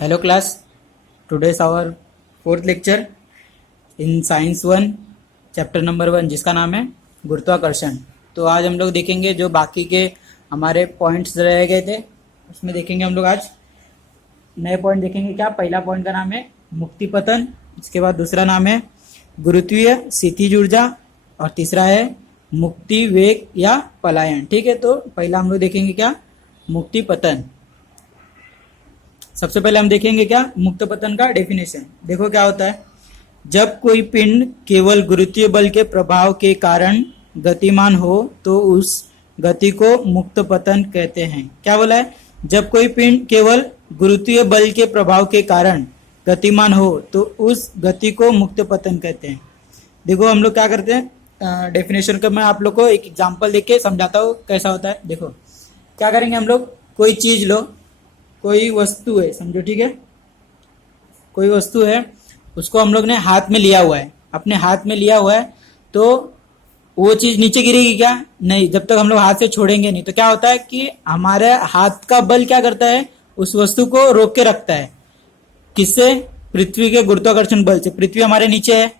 Hello class, today's our fourth lecture in Science 1 chapter number 1 जिसका नाम है गुरुत्वाकर्षण। तो आज हम लोग देखेंगे जो बाकी के हमारे पॉइंट्स रह गए थे उसमें देखेंगे हम लोग आज नए पॉइंट देखेंगे। क्या पहला पॉइंट का नाम है मुक्ति पतन, इसके बाद दूसरा नाम है गुरुत्वीय स्थितिज ऊर्जा और तीसरा है मुक्ति वेग या पलायन। ठीक है, तो पहला हम लोग देखेंगे क्या मुक्ति पतन। सबसे पहले हम देखेंगे क्या मुक्त पतन का डेफिनेशन। देखो क्या होता है, जब कोई पिंड केवल गुरुत्वीय बल के प्रभाव के कारण गतिमान हो तो उस गति को मुक्त पतन कहते हैं। क्या बोला है, जब कोई पिंड केवल गुरुत्वीय बल के प्रभाव के कारण गतिमान हो तो उस गति को मुक्त पतन कहते हैं। देखो हम लोग क्या करते हैं, डेफिनेशन का मैं आप लोग को एक एग्जांपल देके समझाता हूँ कैसा होता है। देखो क्या करेंगे हम लोग, कोई चीज लो, कोई वस्तु है समझो, ठीक है, कोई वस्तु है उसको हम लोग ने हाथ में लिया हुआ है, अपने हाथ में लिया हुआ है, तो वो चीज नीचे गिरेगी क्या? नहीं, जब तक हम लोग हाथ से छोड़ेंगे नहीं। तो क्या होता है कि हमारे हाथ का बल क्या करता है, उस वस्तु को रोक के रखता है। किससे? पृथ्वी के गुरुत्वाकर्षण बल से। पृथ्वी हमारे नीचे है,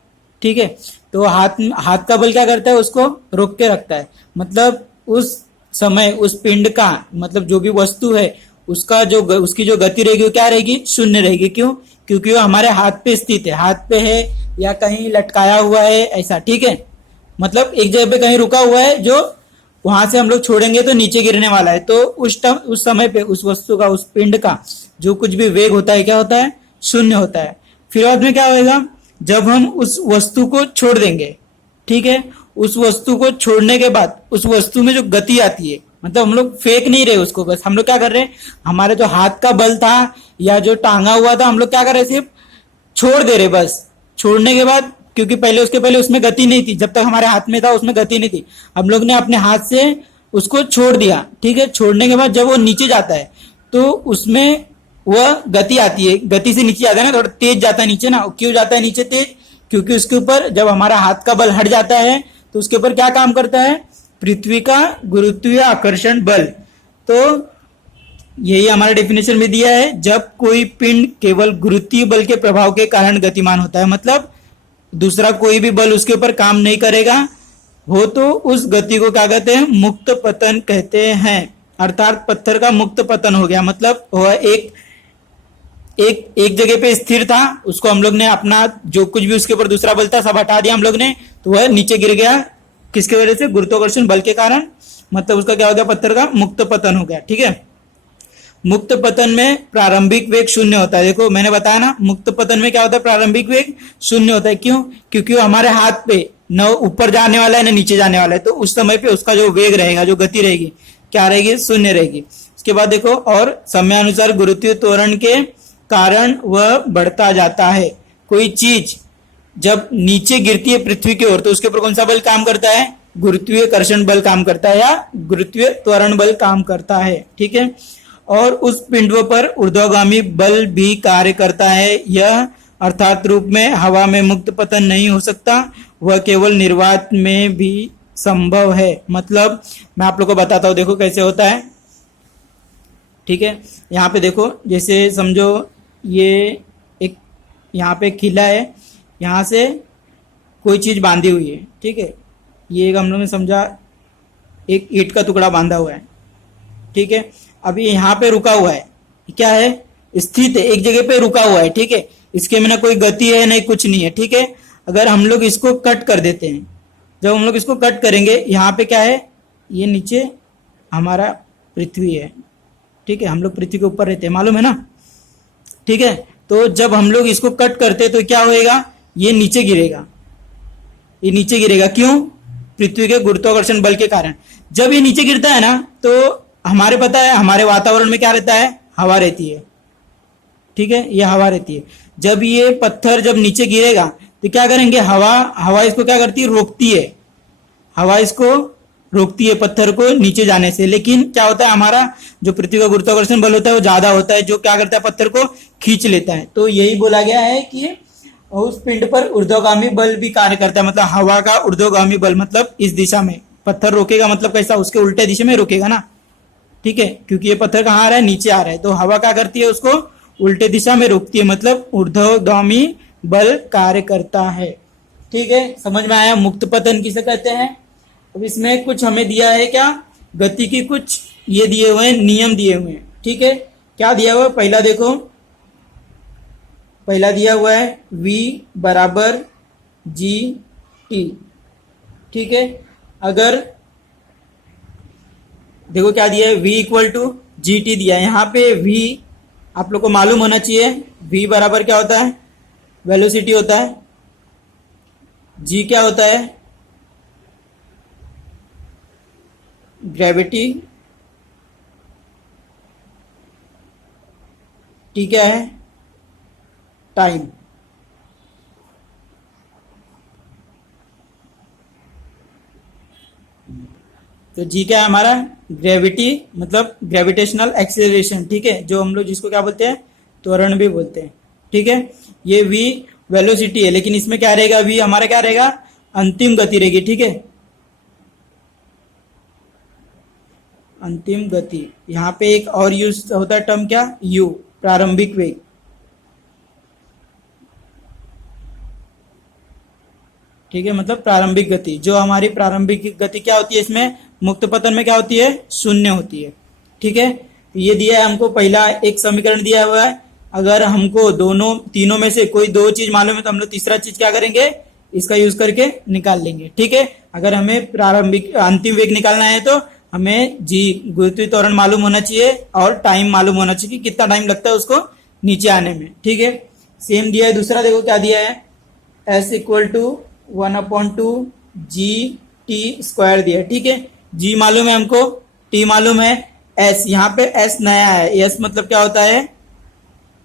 ठीक है, तो हाथ का बल क्या करता है, उसको रोक के रखता है। मतलब उस समय उस पिंड का, मतलब जो भी वस्तु है उसकी जो गति रहेगी वो क्या रहेगी, शून्य रहेगी। क्यों? क्योंकि वो हमारे हाथ पे स्थित है, हाथ पे है या कहीं लटकाया हुआ है ऐसा, ठीक है, मतलब एक जगह पे कहीं रुका हुआ है जो वहां से हम लोग छोड़ेंगे तो नीचे गिरने वाला है। तो उस समय पे उस वस्तु का, उस पिंड का जो कुछ भी वेग होता है क्या होता है, शून्य होता है। फिर बाद में क्या होगा, जब हम उस वस्तु को छोड़ देंगे, ठीक है, उस वस्तु को छोड़ने के बाद उस वस्तु में जो गति आती है, मतलब हम लोग फेंक नहीं रहे उसको, बस हम लोग क्या कर रहे हैं, हमारे जो हाथ का बल था या जो टांगा हुआ था हम लोग क्या कर रहे, सिर्फ छोड़ दे रहे। बस छोड़ने के बाद, क्योंकि उसके पहले उसमें गति नहीं थी, जब तक हमारे हाथ में था उसमें गति नहीं थी, हम लोग ने अपने हाथ से उसको छोड़ दिया, ठीक है। छोड़ने के बाद जब वो नीचे जाता है तो उसमें वह गति आती है, गति से नीचे जाता है ना, थोड़ा तेज जाता है नीचे ना। क्यों जाता है नीचे तेज? क्योंकि उसके ऊपर जब हमारा हाथ का बल हट जाता है तो उसके ऊपर क्या काम करता है, पृथ्वी का गुरुत्वीय आकर्षण बल। तो यही हमारे डेफिनेशन में दिया है, जब कोई पिंड केवल गुरुत्वीय बल के प्रभाव के कारण गतिमान होता है, मतलब दूसरा कोई भी बल उसके ऊपर काम नहीं करेगा हो तो उस गति को क्या कहते हैं, मुक्त पतन कहते हैं। अर्थात पत्थर का मुक्त पतन हो गया, मतलब वह एक जगह पे स्थिर था, उसको हम लोग ने अपना जो कुछ भी उसके ऊपर दूसरा बल था सब हटा दिया हम लोग ने, तो वह नीचे गिर गया। किसके वजह से? गुरुत्वाकर्षण बल के कारण। मतलब उसका क्या हो गया, पत्थर का मुक्त पतन हो गया, ठीक है। मुक्त पतन में प्रारंभिक वेग शून्य होता है। देखो मैंने बताया ना, मुक्त पतन में क्या होता है, प्रारंभिक वेग शून्य होता है। क्यों? क्योंकि वो हमारे हाथ पे न ऊपर जाने वाला है न नीचे जाने वाला है, तो उस समय पे उसका जो वेग रहेगा, जो गति रहेगी, क्या रहेगी, शून्य रहेगी। उसके बाद देखो, और समयानुसार गुरुत्वीय त्वरण के कारण वह बढ़ता जाता है। कोई चीज जब नीचे गिरती है पृथ्वी की ओर तो उसके ऊपर कौन सा बल काम करता है, गुरुत्वीय कर्षण बल काम करता है या गुरुत्वीय त्वरण बल काम करता है, ठीक है। और उस पिंड पर ऊर्ध्वगामी बल भी कार्य करता है। यह अर्थात रूप में हवा में मुक्त पतन नहीं हो सकता, वह केवल निर्वात में भी संभव है। मतलब मैं आप लोग को बताता हूं, देखो कैसे होता है, ठीक है। यहाँ पे देखो, जैसे समझो ये एक यहाँ पे किला है, यहाँ से कोई चीज बांधी हुई है, ठीक है। ये एक हम लोग ने समझा एक ईंट का टुकड़ा बांधा हुआ है, ठीक है। अभी यहाँ पे रुका हुआ है, क्या है, स्थित है, एक जगह पे रुका हुआ है, ठीक है। इसके में ना कोई गति है नहीं कुछ नहीं है, ठीक है। अगर हम लोग इसको कट कर देते हैं, जब हम लोग इसको कट करेंगे, यहाँ पे क्या है, ये नीचे हमारा पृथ्वी है, ठीक है, हम लोग पृथ्वी के ऊपर रहते हैं, मालूम है ना, ठीक है। तो जब हम लोग इसको कट करते हैं तो क्या होएगा, ये नीचे गिरेगा, ये नीचे गिरेगा। क्यों? पृथ्वी के गुरुत्वाकर्षण बल के कारण। जब ये नीचे गिरता है ना, तो हमारे पता है हमारे वातावरण में क्या रहता है, हवा रहती है, ठीक है, ये हवा रहती है। जब ये पत्थर जब नीचे गिरेगा तो क्या करेंगे, हवा इसको क्या करती है, रोकती है, हवा इसको रोकती है पत्थर को नीचे जाने से। लेकिन क्या होता है, हमारा जो पृथ्वी का गुरुत्वाकर्षण बल होता है वो ज्यादा होता है, जो क्या करता है, पत्थर को खींच लेता है। तो यही बोला गया है कि उस पिंड पर ऊर्ध्वगामी बल भी कार्य करता है। मतलब हवा का ऊर्ध्वगामी बल, मतलब इस दिशा में पत्थर रोकेगा, मतलब कैसा, उसके उल्टे दिशा में रोकेगा ना, ठीक है, क्योंकि ये पत्थर कहाँ आ रहा है, नीचे आ रहा है। तो हवा क्या करती है, उसको उल्टे दिशा में रोकती है, मतलब ऊर्ध्वगामी बल कार्य करता है। ठीक है, समझ में आया मुक्त पतन किसे कहते हैं। अब इसमें कुछ हमें दिया है क्या, गति की कुछ ये दिए हुए हैं, नियम दिए हुए हैं। ठीक है, क्या दिया हुआ है, पहला देखो, पहला दिया हुआ है v बराबर जी टी। ठीक है, अगर देखो क्या दिया है, v equal to G T दिया है। यहाँ पे v आप लोग को मालूम होना चाहिए, v बराबर क्या होता है, वेलोसिटी होता है, g क्या होता है, ग्रेविटी, t क्या है, टाइम। तो जी क्या है हमारा, ग्रेविटी, मतलब ग्रेविटेशनल एक्सेलरेशन। ठीक है, जो हम लोग जिसको क्या बोलते हैं, त्वरण भी बोलते हैं। ठीक है, ये v वेलोसिटी है, लेकिन इसमें क्या रहेगा, v हमारा क्या रहेगा, अंतिम गति रहेगी। ठीक है, अंतिम गति। यहाँ पे एक और यूज होता है टर्म क्या, u, प्रारंभिक वेग। ठीक है, मतलब प्रारंभिक गति, जो हमारी प्रारंभिक गति क्या होती है, इसमें मुक्त पतन में क्या होती है, शून्य होती है। ठीक है, तो ये दिया है हमको, पहला एक समीकरण दिया हुआ है। अगर हमको दोनों तीनों में से कोई दो चीज मालूम है तो हम लोग तीसरा चीज क्या करेंगे, इसका यूज करके निकाल लेंगे। ठीक है, अगर हमें प्रारंभिक अंतिम वेग निकालना है तो हमें जी गुरुत्वीय त्वरण मालूम होना चाहिए और टाइम मालूम होना चाहिए कि कितना टाइम लगता है उसको नीचे आने में। ठीक है, सेम दिया है दूसरा, देखो क्या दिया है, S equal to 1/2 G T square दिया है। ठीक है, जी मालूम है हमको, टी मालूम है, एस यहाँ पे एस नया है। एस मतलब क्या होता है,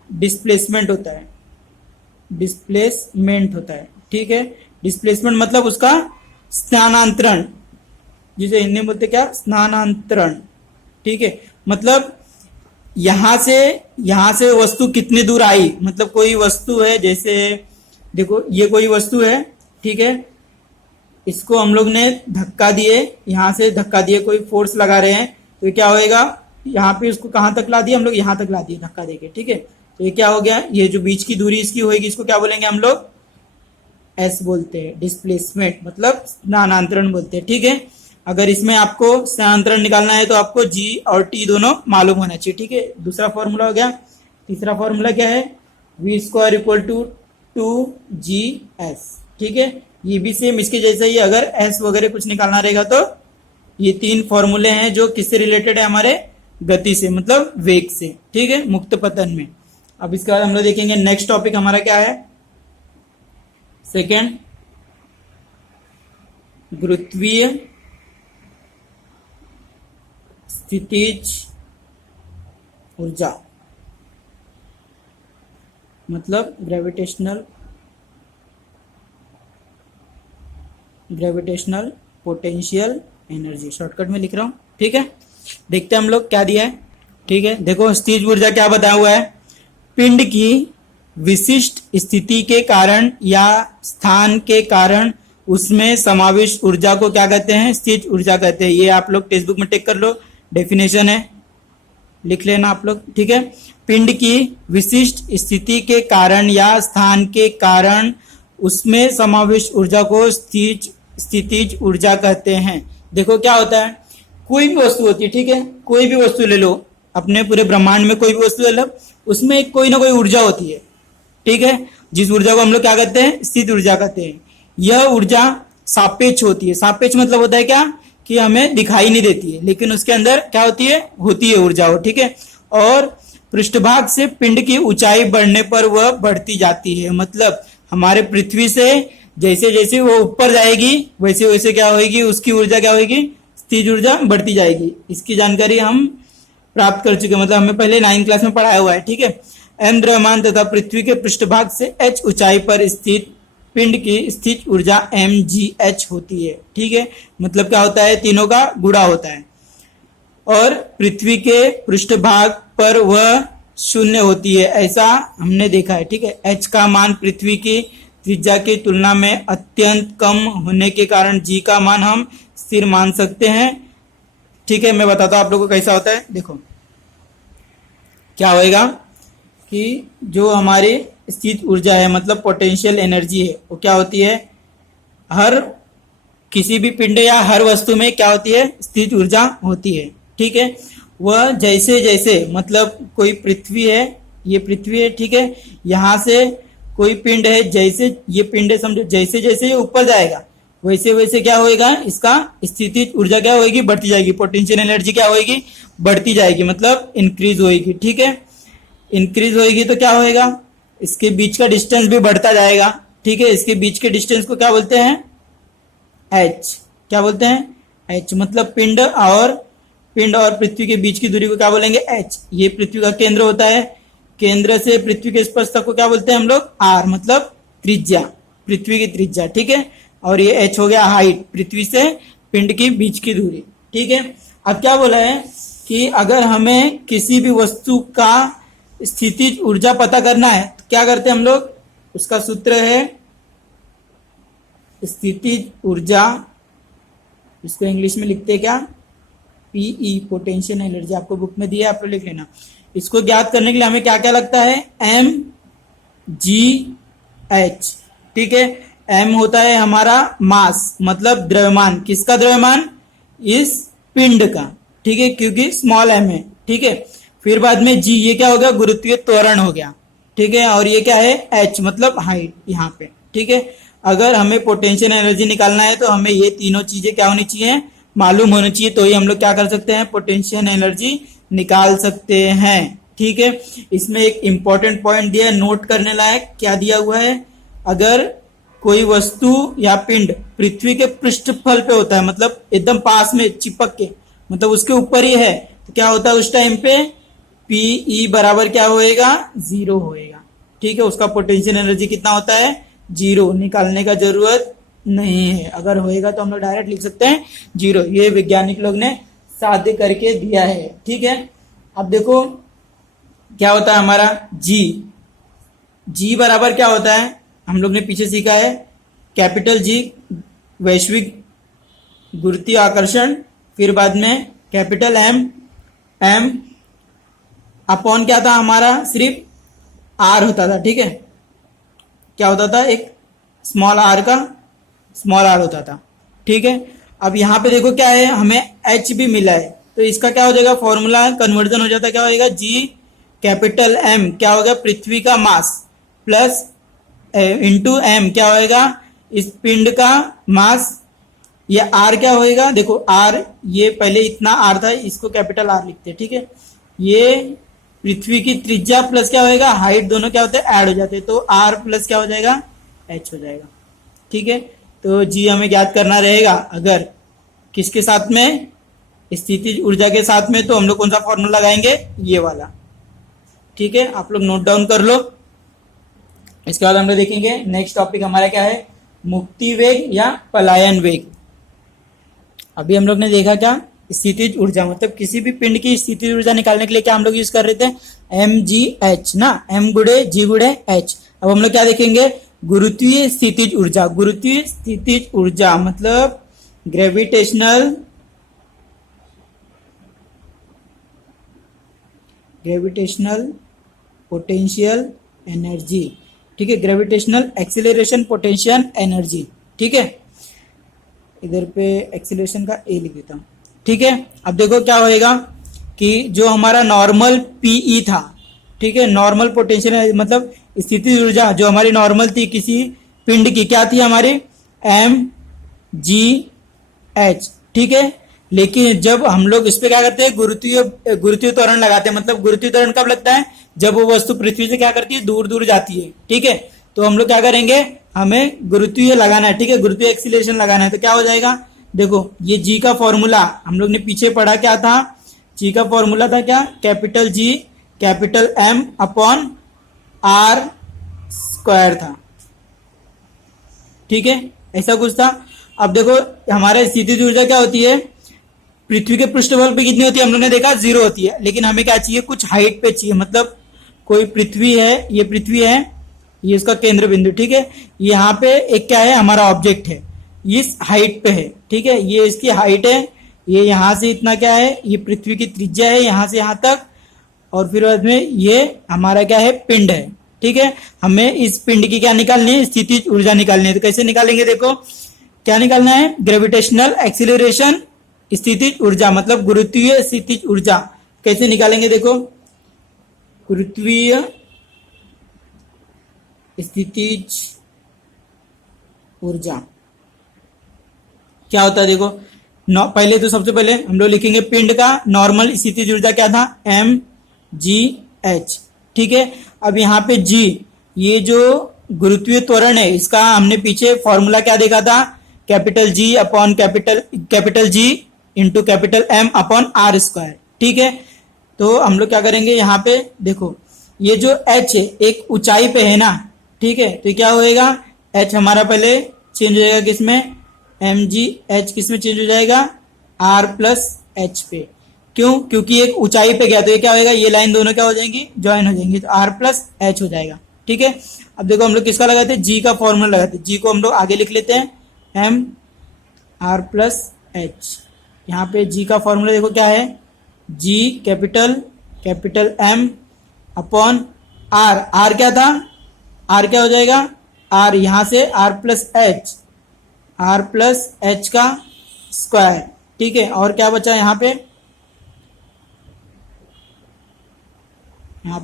डिस्प्लेसमेंट होता है, डिस्प्लेसमेंट होता है। ठीक है, डिस्प्लेसमेंट मतलब उसका स्थानांतरण, जिसे हिंदी में बोलते क्या, स्थानांतरण। ठीक है, मतलब यहां से वस्तु कितनी दूर आई, मतलब कोई वस्तु है, जैसे देखो ये कोई वस्तु है। ठीक है, इसको हम लोग ने धक्का दिए, यहां से धक्का दिए, कोई फोर्स लगा रहे हैं, तो क्या होएगा, यहाँ पे उसको कहां तक ला दिया हम लोग, यहां तक ला दिए धक्का देके। ठीक है, तो ये क्या हो गया, ये जो बीच की दूरी इसकी होएगी, इसको क्या बोलेंगे हम लोग, एस बोलते हैं, डिस्प्लेसमेंट मतलब स्थानांतरण बोलते हैं। ठीक है, अगर इसमें आपको स्थानांतरण निकालना है तो आपको जी और टी दोनों मालूम होना चाहिए। ठीक है, दूसरा फॉर्मूला हो गया। तीसरा फॉर्मूला क्या है, we square equal to 2GS। ठीक है, ये भी सेम इसके जैसा ही, अगर एस वगैरह कुछ निकालना रहेगा तो ये तीन फॉर्मूले हैं जो किससे रिलेटेड है, हमारे गति से, मतलब वेग से। ठीक है, मुक्त पतन में। अब इसके बाद हम लोग देखेंगे नेक्स्ट टॉपिक हमारा क्या है, सेकेंड, गुरुत्वीय स्थितिज ऊर्जा, मतलब ग्रेविटेशनल पोटेंशियल एनर्जी, शॉर्टकट में लिख रहा हूं। ठीक है, देखते हैं हम लोग क्या दिया है। ठीक है, देखो स्थितिज ऊर्जा क्या बताया हुआ है, पिंड की विशिष्ट स्थिति के कारण या स्थान के कारण उसमें समाविष्ट ऊर्जा को क्या कहते हैं, स्थितिज ऊर्जा कहते हैं। ये आप लोग टेक्स्ट बुक में टेक कर लो, डेफिनेशन है, लिख लेना आप लोग। ठीक है, पिंड की विशिष्ट स्थिति के कारण या स्थान के कारण उसमें समाविष्ट ऊर्जा को स्थितिज ऊर्जा कहते हैं। देखो क्या होता है, कोई भी वस्तु होती है, ठीक है, कोई भी वस्तु ले लो, अपने पूरे ब्रह्मांड में कोई भी वस्तु ले लो, उसमें कोई ना कोई ऊर्जा होती है। ठीक है, जिस ऊर्जा को हम लोग क्या कहते हैं, स्थित ऊर्जा कहते हैं। यह ऊर्जा सापेक्ष होती है। सापेक्ष मतलब होता है क्या, कि हमें दिखाई नहीं देती है, लेकिन उसके अंदर क्या होती है ऊर्जा हो। ठीक है, और पृष्ठभाग से पिंड की ऊंचाई बढ़ने पर वह बढ़ती जाती है। मतलब हमारे पृथ्वी से जैसे जैसे वो ऊपर जाएगी वैसे वैसे क्या होगी, उसकी ऊर्जा क्या होगी, स्थितिज ऊर्जा बढ़ती जाएगी। इसकी जानकारी हम प्राप्त कर चुके, मतलब हमें पहले 9th क्लास में पढ़ाया हुआ है। ठीक है, एन द्रव्यमान तथा पृथ्वी के पृष्ठभाग से h ऊंचाई पर स्थित पिंड की स्थितिज ऊर्जा mgh होती है। ठीक है, मतलब क्या होता है, तीनों का गुणा होता है, और पृथ्वी के पृष्ठभाग पर वह शून्य होती है, ऐसा हमने देखा है। ठीक है, h का मान पृथ्वी की त्रिज्या की तुलना में अत्यंत कम होने के कारण g का मान हम स्थिर मान सकते हैं। ठीक है, मैं बताता हूं आप लोगों को कैसा होता है। देखो क्या होएगा कि जो हमारी स्थित ऊर्जा है मतलब पोटेंशियल एनर्जी है वो क्या होती है, हर किसी भी पिंड या हर वस्तु में क्या होती है, स्थित ऊर्जा होती है। ठीक है, वह जैसे जैसे मतलब कोई पृथ्वी है, ये पृथ्वी है, ठीक है, यहाँ से कोई पिंड है, जैसे ये पिंड है समझो, जैसे जैसे ये ऊपर जाएगा वैसे वैसे क्या होएगा, इसका स्थितिज ऊर्जा क्या होगी, बढ़ती जाएगी, पोटेंशियल एनर्जी क्या होगी, बढ़ती जाएगी, मतलब इंक्रीज होएगी। ठीक है, इंक्रीज होएगी तो क्या होएगा, इसके बीच का डिस्टेंस भी बढ़ता जाएगा। ठीक है, इसके बीच के डिस्टेंस को क्या बोलते हैं, एच। क्या बोलते हैं, एच। मतलब पिंड और पृथ्वी के बीच की दूरी को क्या बोलेंगे, एच। ये पृथ्वी का केंद्र होता है, केंद्र से पृथ्वी के स्पर्श तक को क्या बोलते हैं हम लोग, आर, मतलब त्रिज्या, पृथ्वी की त्रिज्या। ठीक है, और ये एच हो गया हाइट, पृथ्वी से पिंड के बीच की दूरी। ठीक है, अब क्या बोला है कि अगर हमें किसी भी वस्तु का स्थितिज ऊर्जा पता करना है तो क्या करते हैं हम लोग, उसका सूत्र है स्थितिज ऊर्जा, इसको इंग्लिश में लिखते हैं क्या, पीई, पोटेंशियल एनर्जी, आपको बुक में दिया है, आप लोग लिख लेना। इसको ज्ञात करने के लिए हमें क्या क्या लगता है, एम जी एच। ठीक है, एम होता है हमारा मास, मतलब द्रव्यमान, किसका द्रव्यमान, इस पिंड का। ठीक है, क्योंकि स्मॉल एम है। ठीक है, फिर बाद में जी, ये क्या हो गया, गुरुत्वीय त्वरण हो गया। ठीक है, और ये क्या है, एच, मतलब हाइट यहाँ पे। ठीक है, अगर हमें पोटेंशियल एनर्जी निकालना है तो हमें ये तीनों चीजें क्या होनी चाहिए, मालूम होनी चाहिए, तो ही हम लोग क्या कर सकते हैं, पोटेंशियल एनर्जी निकाल सकते हैं। ठीक है, इसमें एक इंपॉर्टेंट पॉइंट दिया है, नोट करने लायक, क्या दिया हुआ है, अगर कोई वस्तु या पिंड पृथ्वी के पृष्ठफल पे होता है, मतलब एकदम पास में चिपक के, मतलब उसके ऊपर ही है, तो क्या होता है उस टाइम पे पीई बराबर क्या होएगा, 0 होएगा। ठीक है, उसका पोटेंशियल एनर्जी कितना होता है, 0, निकालने का जरूरत नहीं है, अगर होएगा तो हम लोग डायरेक्ट लिख सकते हैं 0। ये वैज्ञानिक लोग ने साध्य करके दिया है। ठीक है, अब देखो क्या होता है हमारा जी बराबर क्या होता है, हम लोग ने पीछे सीखा है, कैपिटल जी वैश्विक गुरुत्वीय आकर्षण, फिर बाद में कैपिटल एम अपॉन क्या था हमारा, सिर्फ आर होता था। ठीक है, क्या होता था, एक स्मॉल आर होता था। ठीक है, अब यहाँ पे देखो क्या है, हमें एच भी मिला है, तो इसका क्या हो जाएगा, फॉर्मूला कन्वर्जन हो जाता है, क्या होगा, जी कैपिटल एम क्या होगा, पृथ्वी का मास, प्लस इंटू एम क्या होएगा, इस पिंड का मास, ये आर क्या होएगा, देखो आर, ये पहले इतना आर था, इसको कैपिटल आर लिखते हैं। ठीक है, ये पृथ्वी की त्रिज्या प्लस क्या होएगा, हाइट, दोनों क्या होते हैं, ऐड हो जाते हैं, तो आर प्लस क्या हो जाएगा, एच हो जाएगा। ठीक है, तो जी हमें ज्ञात करना रहेगा, अगर किसके साथ में, स्थितिज ऊर्जा के साथ में, तो हम लोग कौन सा फॉर्मूला लगाएंगे, ये वाला। ठीक है, आप लोग नोट डाउन कर लो। इसके बाद हम लोग देखेंगे नेक्स्ट टॉपिक हमारा क्या है, मुक्ति वेग या पलायन वेग। अभी हम लोग ने देखा क्या, स्थितिज ऊर्जा, मतलब किसी भी पिंड की स्थितिज ऊर्जा निकालने के लिए क्या हम लोग यूज कर रहे थे, एम जी एच ना, एम गुड़े जी गुड़े एच। अब हम लोग क्या देखेंगे, गुरुत्वीय स्थितिज ऊर्जा। गुरुत्वीय स्थितिज ऊर्जा मतलब ग्रेविटेशनल पोटेंशियल एनर्जी। ठीक है, ग्रेविटेशनल एक्सीलरेशन पोटेंशियल एनर्जी। ठीक है, इधर पे एक्सीलरेशन का ए लिख देता हूं। ठीक है, अब देखो क्या होएगा कि जो हमारा नॉर्मल पीई था, ठीक है, नॉर्मल पोटेंशियल मतलब स्थितिज ऊर्जा जो हमारी नॉर्मल थी किसी पिंड की, क्या थी हमारी, एम जी एच। ठीक है, लेकिन जब हम लोग इस पे क्या करते हैं, गुरुत्वीय त्वरण लगाते हैं, मतलब गुरुत्वीय त्वरण कब लगता है, जब वो वस्तु पृथ्वी से क्या करती है, दूर दूर जाती है। ठीक है, तो हम लोग क्या करेंगे, हमें गुरुत्वीय लगाना है। ठीक है, गुरुत्वीय एक्सीलरेशन लगाना है, तो क्या हो जाएगा, देखो ये जी का फॉर्मूला हम लोग ने पीछे पढ़ा, क्या था, जी का फॉर्मूला था क्या, capital G capital M upon R square था। ठीक है, ऐसा कुछ था। अब देखो हमारे स्थितिज ऊर्जा क्या होती है, पृथ्वी के पृष्ठफल पे कितनी होती है, हम लोग ने देखा 0 होती है, लेकिन हमें क्या चाहिए, कुछ हाइट पे चाहिए, मतलब कोई पृथ्वी है, ये पृथ्वी है, ये इसका केंद्र बिंदु। ठीक है, यहाँ पे एक क्या है, हमारा ऑब्जेक्ट है, इस हाइट पे है। ठीक है, ये इसकी हाइट है, ये यहाँ से इतना क्या है, ये पृथ्वी की त्रिज्या है यहाँ से यहाँ तक, और फिर बाद में ये हमारा क्या है, पिंड है। ठीक है, हमें इस पिंड की क्या निकालनी है, स्थितिज ऊर्जा निकालनी है। तो कैसे निकालेंगे, देखो क्या निकालना है, ग्रेविटेशनल एक्सीलरेशन स्थितिज ऊर्जा, मतलब गुरुत्वीय स्थितिज ऊर्जा। कैसे निकालेंगे, देखो गुरुत्वीय स्थितिज ऊर्जा क्या होता है, देखो पहले तो सबसे पहले हम लोग लिखेंगे पिंड का नॉर्मल स्थितिज ऊर्जा क्या था, mgh। ठीक है, अब यहाँ पे g, ये जो गुरुत्वीय त्वरण है इसका हमने पीछे फॉर्मूला क्या देखा था, capital G upon capital G into capital M upon R square. ठीक है, तो हम लोग क्या करेंगे, यहाँ पे देखो ये जो h है एक ऊंचाई पे है ना। ठीक है, तो क्या होएगा, h हमारा पहले चेंज हो जाएगा किसमें, mgh किसमें चेंज हो जाएगा, r प्लस h पे। क्यों, क्योंकि एक ऊंचाई पे गया तो ये क्या होएगा, ये लाइन दोनों क्या हो जाएंगी, ज्वाइन हो जाएंगी, तो r प्लस h हो जाएगा। ठीक है, अब देखो हम लोग किसका लगाते हैं, g का फॉर्मूला लगाते हैं। g को हम लोग आगे लिख लेते हैं, m r प्लस h। यहाँ पे g का फॉर्मूला देखो क्या है, g capital M upon r। r क्या था, r क्या हो जाएगा, r यहाँ से r प्लस h का स्क्वायर। ठीक है, और क्या बचा यहाँ पे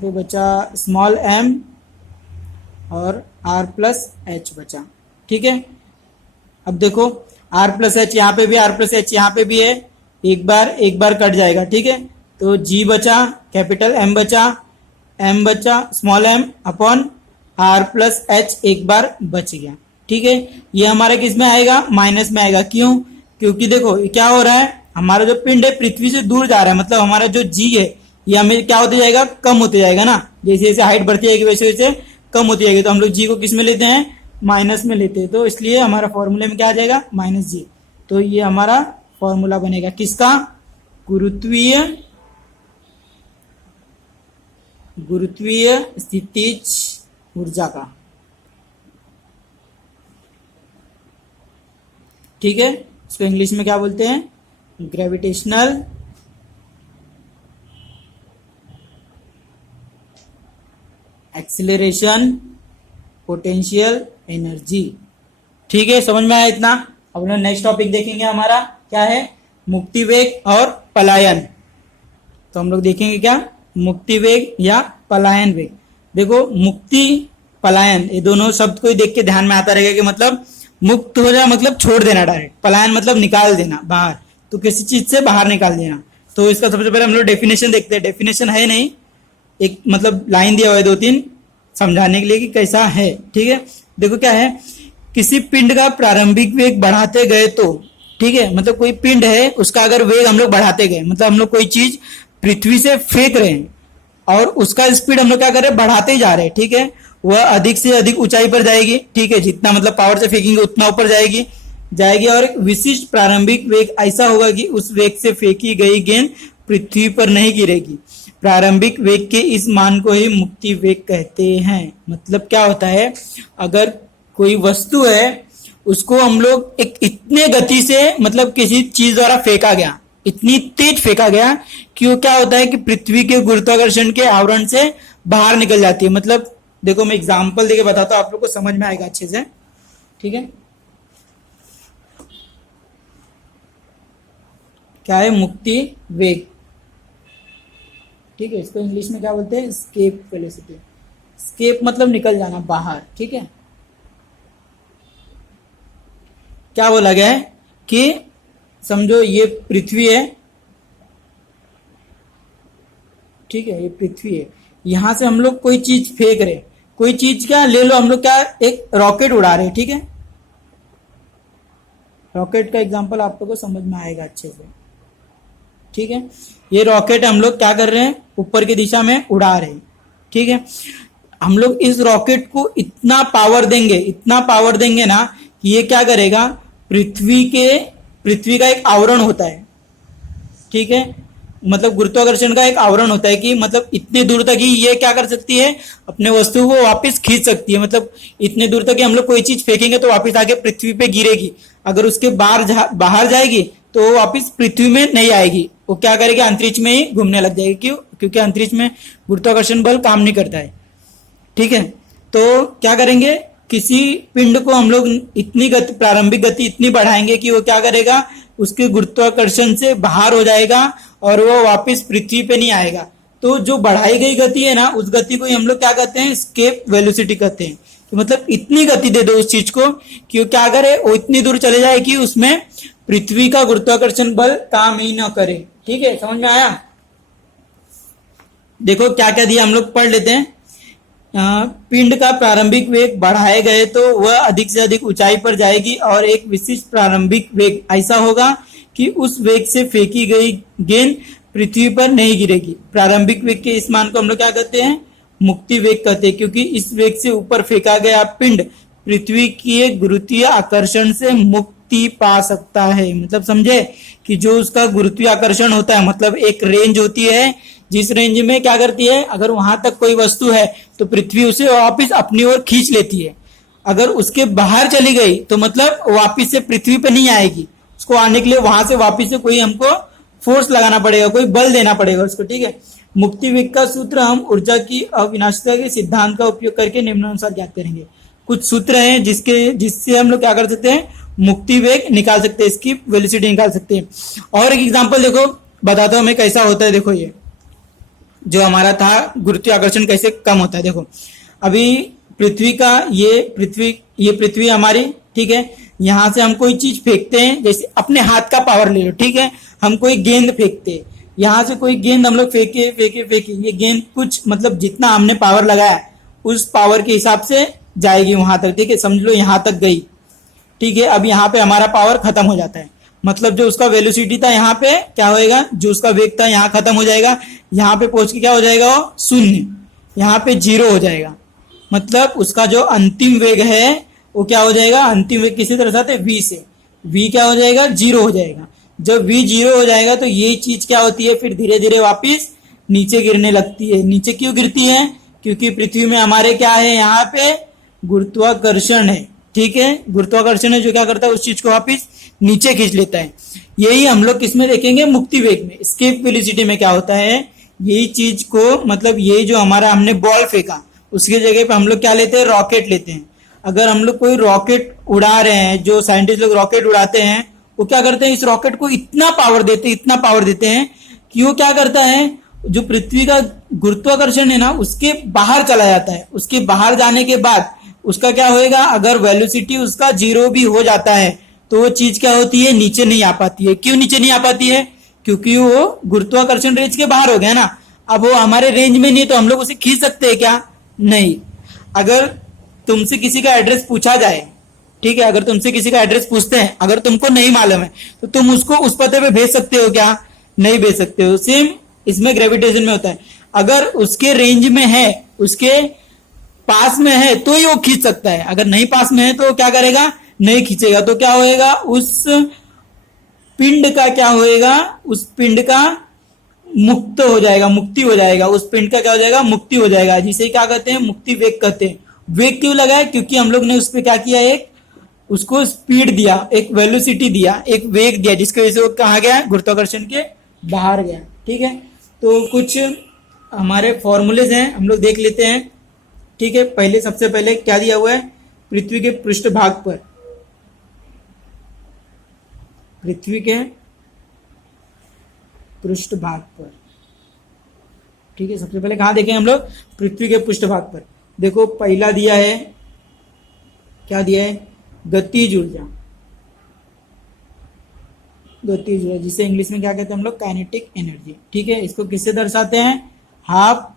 बचा स्मॉल m और r प्लस h बचा। ठीक है, अब देखो r प्लस एच यहाँ पे भी, r प्लस एच यहाँ पे भी है, एक बार कट जाएगा। ठीक है, तो g बचा, कैपिटल M बचा small m upon r plus h एक बार बच गया। ठीक है, ये हमारा किस में आएगा, माइनस में आएगा। क्यों, क्योंकि देखो क्या हो रहा है, हमारा जो पिंड है पृथ्वी से दूर जा रहा है, मतलब हमारा जो g है ये हमें क्या होते जाएगा, कम होते जाएगा ना। जैसे जैसे हाइट बढ़ती जाएगी वैसे वैसे कम होती जाएगी, तो हम लोग g को किस में लेते हैं, माइनस में लेते हैं। तो इसलिए हमारा फॉर्मूले में क्या आ जाएगा, माइनस जी। तो ये हमारा फॉर्मूला बनेगा किसका, गुरुत्वीय स्थितिज ऊर्जा का। ठीक है, इसको इंग्लिश में क्या बोलते हैं, ग्रेविटेशनल एक्सीलरेशन पोटेंशियल एनर्जी। ठीक है, समझ में आया इतना। अब हम नेक्स्ट टॉपिक देखेंगे, हमारा क्या है, मुक्ति वेग और पलायन। तो हम लोग देखेंगे क्या, मुक्ति वेग या पलायन वेग। देखो मुक्ति पलायन ये दोनों शब्द को ही देख के ध्यान में आता रहेगा कि मतलब मुक्त हो जाए मतलब छोड़ देना डायरेक्ट, पलायन मतलब निकाल देना बाहर, तो किसी चीज से बाहर निकाल देना। तो इसका सबसे पहले हम लोग डेफिनेशन देखते हैं। डेफिनेशन है नहीं, एक मतलब लाइन दिया हुआ है 2-3 समझाने के लिए कि कैसा है। ठीक है, देखो क्या है, किसी पिंड का प्रारंभिक वेग बढ़ाते गए तो, ठीक है, मतलब कोई पिंड है उसका अगर वेग हम लोग बढ़ाते गए, मतलब हम लोग कोई चीज पृथ्वी से फेंक रहे हैं और उसका स्पीड हम लोग क्या कर रहे हैं, बढ़ाते ही जा रहे हैं। ठीक है, वह अधिक से अधिक ऊंचाई पर जाएगी। ठीक है, जितना मतलब पावर से फेंकेंगे उतना ऊपर जाएगी और एक विशिष्ट प्रारंभिक वेग ऐसा होगा कि उस वेग से फेंकी गई गेंद पृथ्वी पर नहीं गिरेगी। प्रारंभिक वेग के इस मान को ही मुक्ति वेग कहते हैं। मतलब क्या होता है, अगर कोई वस्तु है उसको हम लोग एक इतने गति से मतलब किसी चीज द्वारा फेंका गया, इतनी तेज फेंका गया कि वो क्या होता है कि पृथ्वी के गुरुत्वाकर्षण के आवरण से बाहर निकल जाती है। मतलब देखो मैं एग्जांपल देके बताता हूं, आप लोग को समझ में आएगा अच्छे से। ठीक है, क्या है मुक्ति वेग। ठीक है, इसको इंग्लिश में क्या बोलते हैं, एस्केप वेलोसिटी। एस्केप मतलब निकल जाना बाहर। ठीक है, क्या बोला गया है कि समझो ये पृथ्वी है, ठीक है, ये पृथ्वी है, यहां से हम लोग कोई चीज फेंक रहे, कोई चीज क्या ले लो, हम लोग क्या एक रॉकेट उड़ा रहे। ठीक है, रॉकेट का एग्जांपल आप लोग को समझ में आएगा अच्छे से। ठीक है, ये रॉकेट हम लोग क्या कर रहे हैं, ऊपर की दिशा में उड़ा रहे हैं। ठीक है, हम लोग इस रॉकेट को इतना पावर देंगे ना कि ये क्या करेगा, पृथ्वी का एक आवरण होता है। ठीक है, मतलब गुरुत्वाकर्षण का एक आवरण होता है कि मतलब इतने दूर तक ही ये क्या कर सकती है, अपने वस्तु को वापस खींच सकती है। मतलब इतने दूर तक कि हम लोग कोई चीज फेंकेंगे तो वापस आके पृथ्वी पे गिरेगी, अगर उसके बाहर जाएगी तो वापस पृथ्वी में नहीं आएगी, वो क्या करेगी, अंतरिक्ष में ही घूमने लग जाएगी। क्यों, क्योंकि अंतरिक्ष में गुरुत्वाकर्षण बल काम नहीं करता है। ठीक है, तो क्या करेंगे, किसी पिंड को हम लोग इतनी गति, प्रारंभिक गति इतनी बढ़ाएंगे कि वो क्या करेगा, उसके गुरुत्वाकर्षण से बाहर हो जाएगा और वो वापस पृथ्वी पे नहीं आएगा। तो जो बढ़ाई गई गति है ना, उस गति को ही हम लोग क्या कहते हैं, एस्केप वेलोसिटी कहते हैं। तो मतलब इतनी गति दे दो उस चीज को कि वो क्या करे, वो इतनी दूर चले जाए कि उसमें पृथ्वी का गुरुत्वाकर्षण बल काम ही न करे। ठीक है, समझ में आया? देखो क्या क्या दिया, हम लोग पढ़ लेते हैं। पिंड का प्रारंभिक वेग बढ़ाए गए तो वह अधिक से अधिक ऊंचाई पर जाएगी और एक विशिष्ट प्रारंभिक वेग ऐसा होगा कि उस वेग से फेंकी गई गेंद पृथ्वी पर नहीं गिरेगी। प्रारंभिक वेग के इस मान को हम लोग क्या कहते हैं, मुक्ति वेग कहते हैं, क्योंकि इस वेग से ऊपर फेंका गया पिंड पृथ्वी के गुरुत्वीय आकर्षण से मुक्ति पा सकता है। मतलब समझे कि जो उसका गुरुत्वीय आकर्षण होता है, मतलब एक रेंज होती है जिस रेंज में क्या करती है, अगर वहां तक कोई वस्तु है तो पृथ्वी उसे वापस अपनी ओर खींच लेती है। अगर उसके बाहर चली गई तो मतलब वापस से पृथ्वी पे नहीं आएगी, उसको आने के लिए वहां से वापस से कोई हमको फोर्स लगाना पड़ेगा, कोई बल देना पड़ेगा उसको। ठीक है, मुक्ति वेग का सूत्र हम ऊर्जा की अविनाशिता के सिद्धांत का उपयोग करके निम्नानुसार ज्ञात करेंगे। कुछ सूत्र हैं जिससे हम लोग क्या कर सकते हैं, मुक्ति वेग निकाल सकते हैं, इसकी वेलोसिटी निकाल सकते हैं। और एक एग्जांपल देखो बताता हूं मैं कैसा होता है। देखो ये जो हमारा था गुरुत्वीय आकर्षण कैसे कम होता है। देखो अभी पृथ्वी का ये पृथ्वी हमारी, ठीक है, यहां से हम कोई चीज फेंकते हैं, जैसे अपने हाथ का पावर ले लो। ठीक है, हम कोई गेंद फेंकते हैं, यहां से कोई गेंद हम लोग फेंके फेंके फेंके, ये गेंद कुछ मतलब जितना हमने पावर लगाया उस पावर के हिसाब से जाएगी वहां तक। ठीक है, समझ लो यहां तक गई। ठीक है, अब यहाँ पे हमारा पावर खत्म हो जाता है, मतलब जो उसका वेलोसिटी था यहाँ पे क्या होएगा, जो उसका वेग था यहाँ खत्म हो जाएगा, यहाँ पे पहुंच के क्या हो जाएगा, वो शून्य, यहाँ पे 0 हो जाएगा। मतलब उसका जो अंतिम वेग है वो क्या हो जाएगा, अंतिम वेग किसी तरह से v से, v क्या हो जाएगा, 0 हो जाएगा। जब v 0 हो जाएगा तो ये चीज क्या होती है, फिर धीरे धीरे वापिस नीचे गिरने लगती है। नीचे क्यों गिरती है, क्योंकि पृथ्वी में हमारे क्या है, यहाँ पे गुरुत्वाकर्षण है। ठीक है, गुरुत्वाकर्षण है जो क्या करता है, उस चीज को वापिस नीचे खींच लेता है। यही हम लोग किसमें देखेंगे, मुक्ति वेग में। एस्केप वेलोसिटी में क्या होता है, यही चीज को, मतलब यही जो हमारा हमने बॉल फेंका उसके जगह पे हम लोग क्या लेते हैं, रॉकेट लेते हैं। अगर हम लोग कोई रॉकेट उड़ा रहे हैं, जो साइंटिस्ट लोग रॉकेट उड़ाते हैं, वो क्या करते हैं, इस रॉकेट को इतना पावर देते हैं कि वो क्या करता है, जो पृथ्वी का गुरुत्वाकर्षण है ना उसके बाहर चला जाता है। उसके बाहर जाने के बाद उसका क्या होएगा, अगर वेलोसिटी उसका 0 भी हो जाता है तो वो चीज क्या होती है, नीचे नहीं आ पाती है। क्यों नीचे नहीं आ पाती है, क्योंकि वो गुरुत्वाकर्षण रेंज के बाहर हो गया ना। अब वो हमारे रेंज में नहीं तो हम लोग उसे खींच सकते हैं क्या, नहीं। अगर तुमसे किसी का एड्रेस पूछा जाए, ठीक है, अगर तुमसे किसी का एड्रेस पूछते हैं, अगर तुमको नहीं मालूम है तो तुम उसको उस पते पे भेज सकते हो क्या, नहीं भेज सकते हो। सेम इसमें ग्रेविटेशन में होता है, अगर उसके रेंज में है, उसके पास में है तो ही वो खींच सकता है, अगर नहीं पास में है तो क्या करेगा, नहीं खींचेगा। तो क्या होएगा, उस पिंड का क्या होएगा, उस पिंड का मुक्त हो जाएगा, मुक्ति हो जाएगा, उस पिंड का क्या हो जाएगा, मुक्ति हो जाएगा, जिसे क्या कहते हैं, मुक्ति वेग कहते हैं। वेग क्यों लगा है, क्योंकि हम लोग ने उस पर क्या किया, एक उसको स्पीड दिया, एक वेलोसिटी दिया, एक वेग दिया, जिसकी वजह से वो कहाँ गया, गुरुत्वाकर्षण के बाहर गया। ठीक है, तो कुछ हमारे फॉर्मूलेज हैं, हम लोग देख लेते हैं। ठीक है, पहले सबसे पहले क्या दिया हुआ है, पृथ्वी के पृष्ठभाग पर, पृथ्वी के पृष्ठभाग पर, ठीक है, सबसे पहले कहां देखें हम लोग, पृथ्वी के पृष्ठभाग पर। देखो पहला दिया है, क्या दिया है, गतिज ऊर्जा, गतिज ऊर्जा, जिसे इंग्लिश में क्या कहते हैं हम लोग, काइनेटिक एनर्जी। ठीक है, इसको किससे दर्शाते हैं, हाफ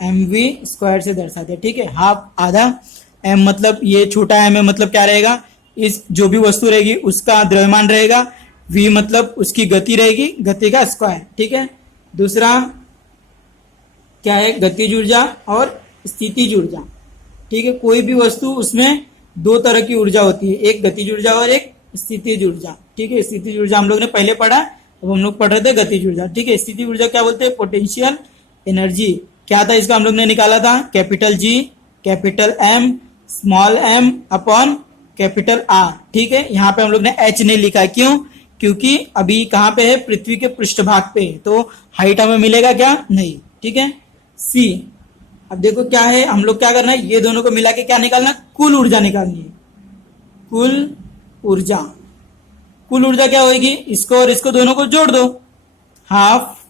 mv² से दर्शाते हैं। ठीक है, हाफ आधा, m मतलब ये छोटा m है, मतलब क्या रहेगा, इस जो भी वस्तु रहेगी उसका द्रव्यमान रहेगा, v मतलब उसकी गति रहेगी, गति का स्क्वायर। ठीक है, दूसरा क्या है, गतिज ऊर्जा और स्थितिज ऊर्जा। ठीक है, कोई भी वस्तु उसमें 2 तरह की ऊर्जा होती है, एक गतिज ऊर्जा और एक स्थितिज ऊर्जा। ठीक है, स्थितिज ऊर्जा हम लोग ने पहले पढ़ा, अब हम लोग पढ़ रहे थे गतिज ऊर्जा। ठीक है, स्थितिज ऊर्जा क्या बोलते हैं, पोटेंशियल एनर्जी। क्या था इसका, हम लोग ने निकाला था, capital G capital M small m upon capital R। ठीक है, यहाँ पे हम लोग ने H नहीं लिखा है, क्यों, क्योंकि अभी कहाँ पे है, पृथ्वी के पृष्ठभाग पे है, तो हाइट हमें मिलेगा क्या, नहीं। ठीक है। सी, अब देखो क्या है, हम लोग क्या करना है, ये दोनों को मिला के क्या निकालना, कुल ऊर्जा निकालनी है। कुल ऊर्जा, कुल ऊर्जा क्या होगी, इसको और इसको दोनों को जोड़ दो, हाफ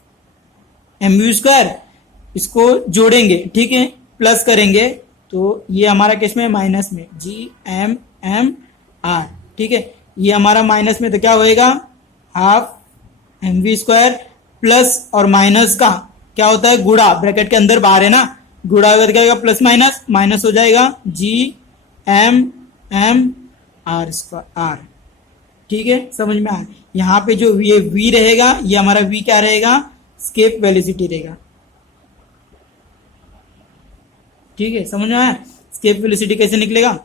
mv², इसको जोड़ेंगे, ठीक है, प्लस करेंगे तो ये हमारा किस में, माइनस में, G_m_m_r। ठीक है, ये हमारा माइनस में, तो क्या होएगा, हाफ mv² प्लस और माइनस का क्या होता है, गुणा, ब्रैकेट के अंदर बाहर है ना, गुणा होगा तो क्या होगा, प्लस माइनस माइनस हो जाएगा, G_m_m_r²। ठीक है, समझ में आया। यहाँ पे जो ये v रहेगा, ये हमारा v क्या रहेगा, स्केप वेलोसिटी रहेगा। ठीक है, समझ में आया, स्केप वेलोसिटी कैसे निकलेगा।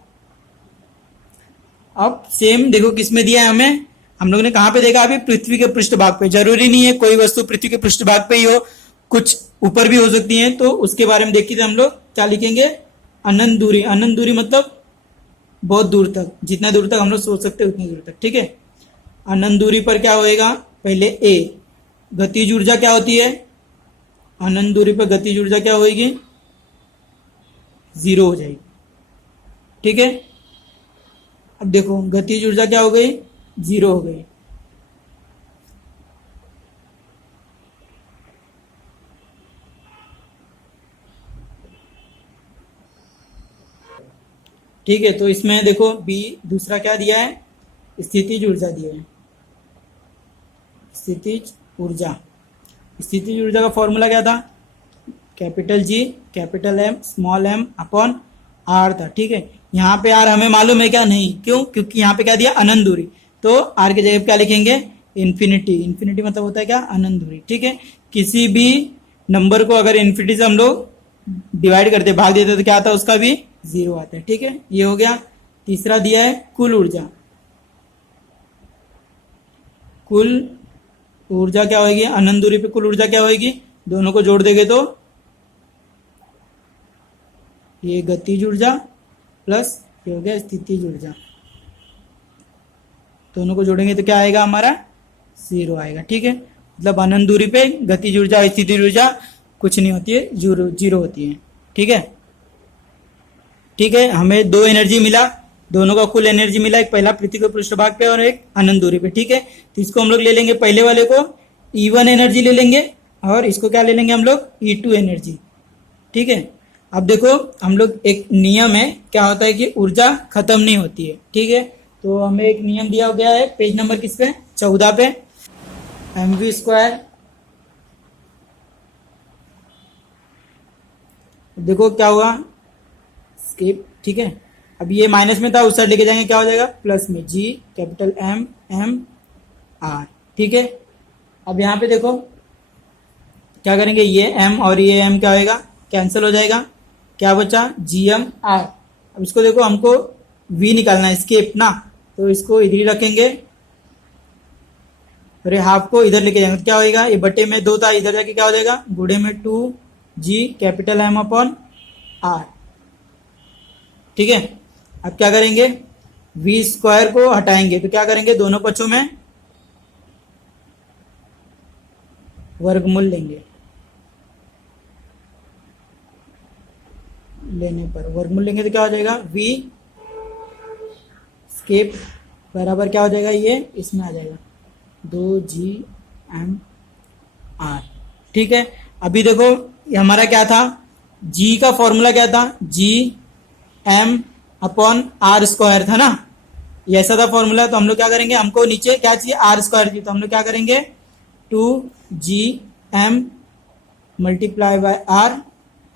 अब सेम देखो किस में दिया है हमें, हम लोग ने कहां पे देखा, अभी पृथ्वी के पृष्ठभाग पे। जरूरी नहीं है कोई वस्तु पृथ्वी के पृष्ठभाग पे ही हो, कुछ ऊपर भी हो सकती है, तो उसके बारे में देखिए हम लोग क्या लिखेंगे, अनंत दूरी। अनंत दूरी मतलब बहुत दूर तक, जितना दूर तक हम लोग सोच सकते हैं उतनी दूर तक। ठीक है, अनंत दूरी पर क्या होएगा, पहले ए, गतिज ऊर्जा क्या होती है, अनंत दूरी पर गतिज ऊर्जा क्या होगी, 0 हो जाएगी। ठीक है, अब देखो गतिज ऊर्जा क्या हो गई, 0 हो गई। ठीक है, तो इसमें देखो बी दूसरा क्या दिया है, स्थितिज ऊर्जा दिया है। स्थितिज ऊर्जा, स्थितिज ऊर्जा का फॉर्मूला क्या था, capital G capital M small M upon R था। ठीक है, यहाँ पे आर हमें मालूम है क्या, नहीं, क्यों, क्योंकि यहाँ पे क्या दिया, अनंत दूरी, तो आर की जगह पे क्या लिखेंगे, इन्फिनिटी। इन्फिनिटी मतलब होता है क्या, अनंत दूरी। ठीक है, किसी भी नंबर को अगर इन्फिनिटी से हम लोग डिवाइड करते, भाग देते, तो क्या आता है, उसका भी 0 आता है। ठीक है, ये हो गया। तीसरा दिया है कुल ऊर्जा। कुल ऊर्जा क्या होगी, अनंत दूरी पे कुल ऊर्जा क्या होगी, दोनों को जोड़ देंगे तो ये गतिज ऊर्जा प्लस ये हो गया स्थितिज ऊर्जा, दोनों को जोड़ेंगे तो क्या आएगा हमारा, 0 आएगा। ठीक है, मतलब अनंत दूरी पे गतिज ऊर्जा और स्थितिज ऊर्जा कुछ नहीं होती है, 0 होती है। ठीक है, ठीक है, हमें दो एनर्जी मिला, दोनों का कुल एनर्जी मिला, एक पहला पृथ्वी के पृष्ठभाग पे और एक अनंत दूरी पे। ठीक है, तो इसको हम लोग ले लेंगे, पहले वाले को E1 एनर्जी ले लेंगे और इसको क्या ले लेंगे हम लोग, E2 एनर्जी। ठीक है, अब देखो हम लोग एक नियम है, क्या होता है कि ऊर्जा खत्म नहीं होती है। ठीक है, तो हमें एक नियम दिया गया है, पेज नंबर किस पे, 14 पे, mv²। देखो क्या हुआ, स्केप। ठीक है, अब ये माइनस में था, उस साइड लेके जाएंगे क्या हो जाएगा, प्लस में, G कैपिटल M_M_R। ठीक है, अब यहाँ पे देखो क्या करेंगे, ये M और ये M क्या होएगा, कैंसिल हो जाएगा, क्या बचा, G_M_R। अब इसको देखो हमको V निकालना है, स्केप ना, तो इसको इधर ही रखेंगे और ये हाफ को इधर लेके जाएंगे, क्या होएगा, ये बटे में 2 था, इधर जाके क्या हो जाएगा, गुणे में 2G कैपिटल M/R। ठीक है, अब क्या करेंगे, v² को हटाएंगे तो क्या करेंगे, दोनों पक्षों में वर्गमूल लेंगे, लेने पर वर्गमूल लेंगे तो क्या हो जाएगा, v स्केप बराबर क्या हो जाएगा, ये इसमें आ जाएगा 2G_M_R। ठीक है, अभी देखो ये हमारा क्या था, g का फॉर्मूला क्या था, G_M/R² था ना, ये ऐसा था फॉर्मूला। तो हम लोग क्या करेंगे, हमको नीचे क्या चाहिए, R² चाहिए, तो हम लोग क्या करेंगे, 2G_M × R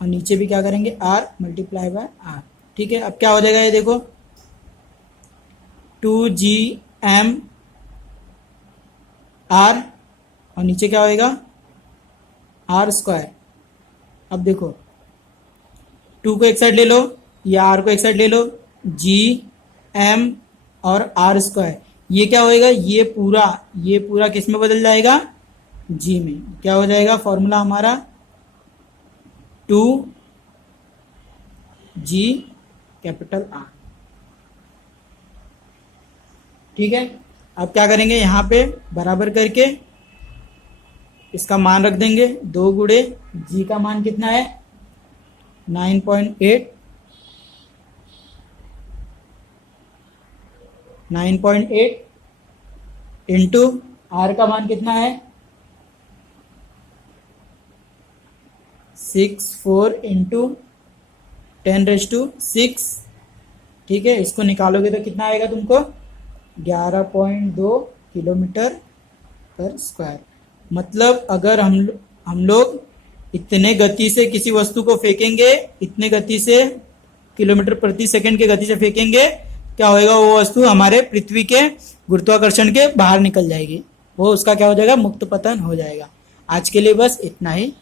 और नीचे भी क्या करेंगे, R × R। ठीक है, अब क्या हो जाएगा, ये देखो 2G_M R और नीचे क्या होएगा, R²। अब देखो 2 को एक साइड ले लो या R को एक साइड ले लो, G_M और R², ये क्या होएगा, ये पूरा किस में बदल जाएगा, G में। क्या हो जाएगा फॉर्मूला हमारा, 2G कैपिटल R। ठीक है, अब क्या करेंगे, यहाँ पे बराबर करके इसका मान रख देंगे, 2 गुणे जी का मान कितना है 9.8, 9.8 इंटू आर का मान कितना है 64 इंटू 10⁶, ठीक है। इसको निकालोगे तो कितना आएगा तुमको 11.2 किलोमीटर पर स्क्वायर। मतलब अगर हम लोग इतने गति से किसी वस्तु को फेंकेंगे, इतने गति से किलोमीटर प्रति सेकंड के गति से फेंकेंगे, क्या होएगा, वो वस्तु हमारे पृथ्वी के गुरुत्वाकर्षण के बाहर निकल जाएगी, वो उसका क्या हो जाएगा, मुक्त पतन हो जाएगा। आज के लिए बस इतना ही।